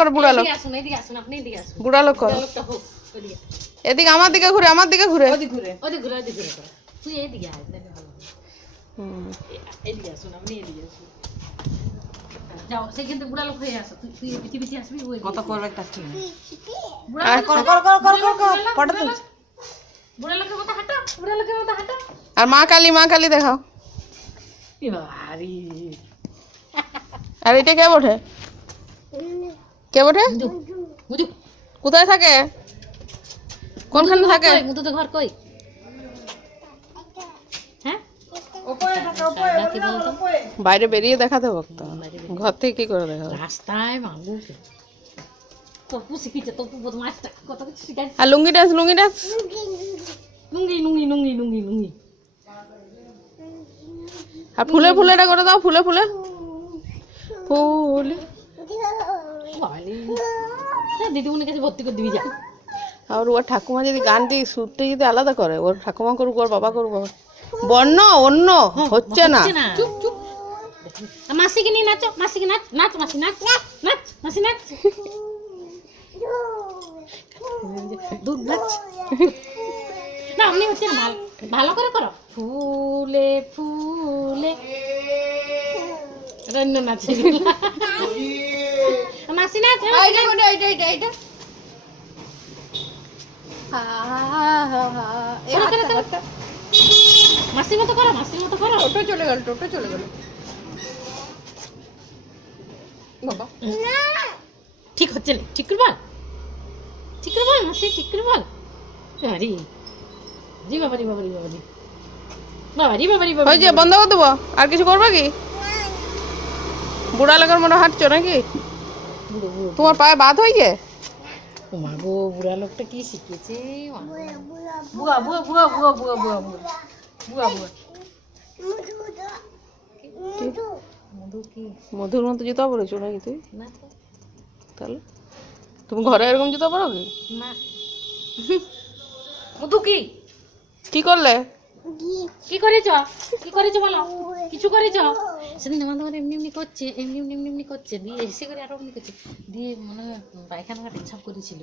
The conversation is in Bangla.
করো বুড়া লোক। এদিকে আসুন আপনি এদিকে আসুন। বুড়া লোক করো। লোকটা হোক ওদিকে। এদিকে আমার দিকে ঘুরে, আমার দিকে ঘুরে। ওদিকে ঘুরে কর। তুই এদিকে আয় তাহলে ভালো হবে। এদিকে আসুন আপনি এদিকে আসুন। যাও সেখান থেকে বুড়া লোক হয়ে আসো। তুই পিছিয়ে আসবি ওই কত করবে একটা ঠিক বুড়া লোক ফটো তুলছি। বুড়া লোকের মতো হাঁটো, বুড়া লোকের মতো হাঁটো। আর মা কালী দেখাও। আরে আর এটা কে বটে? কে বটে? মুদু কোথায় থাকে? কোনখানে থাকে? মুদু তো ঘর কই? হ্যাঁ কি বলতো? বাইরে বেরিয়ে দেখাতে বকতো, ঘর থেকে কি করে দেখাবো? রাস্তায় মাগু তপু শিখিছে, তপু বদমাসটা কত কিছু শিখাচ্ছে। আর লুঙ্গি ডান্স লুঙ্গি আর ফুলেটা করে দাও, ফুলে ফুলে দিদিমণির কাছে ভর্তি করে দিবি যা। আর ওর ঠাকুমা যদি গানটি সুরটি যদি আলাদা করে, ওর ঠাকুমা করুক ওর বাবা করুক, বর্ণ অন্য হচ্ছে না। চুপ চুপ মাসিকে নিয়ে নাচো, মাসিকে নাচ নাচ মাসি নাচ নাচ মাসি নাচ দূর নাচ না আপনি হচ্ছে না ভালো করে করো। ফুলে ফুলে রন্য নাচ মাসি নাচ মাসির মতো করো, মাসির মতো করো। টোটো চলে গেল বাবা। ঠিক হচ্ছে না, ঠিক করে বল মাসি, ঠিক করে বল। আরে জি বাবারি ওই যে বন্ধ করে দেবো, আর কিছু করবে কি? বুড়া লোকের মতো হাঁটছো নাকি? তোমার পায়ে বাত হয়েছে? মাগো বুড়া লোকটা কি শিখেছে। মধুর মতো জুতা পরেছো নাকি তুই? না তো, তাহলে তুমি ঘরে এরকম জুতা পরো কি? না মধু কি করলে? কি করেছ বলো, কিছু করেছ? সেদিন আমার এমনি করছে, দিয়ে এসে করে আরো এমনি করছে, দিয়ে মনে হয় পায়খানা পেছাব করেছিল।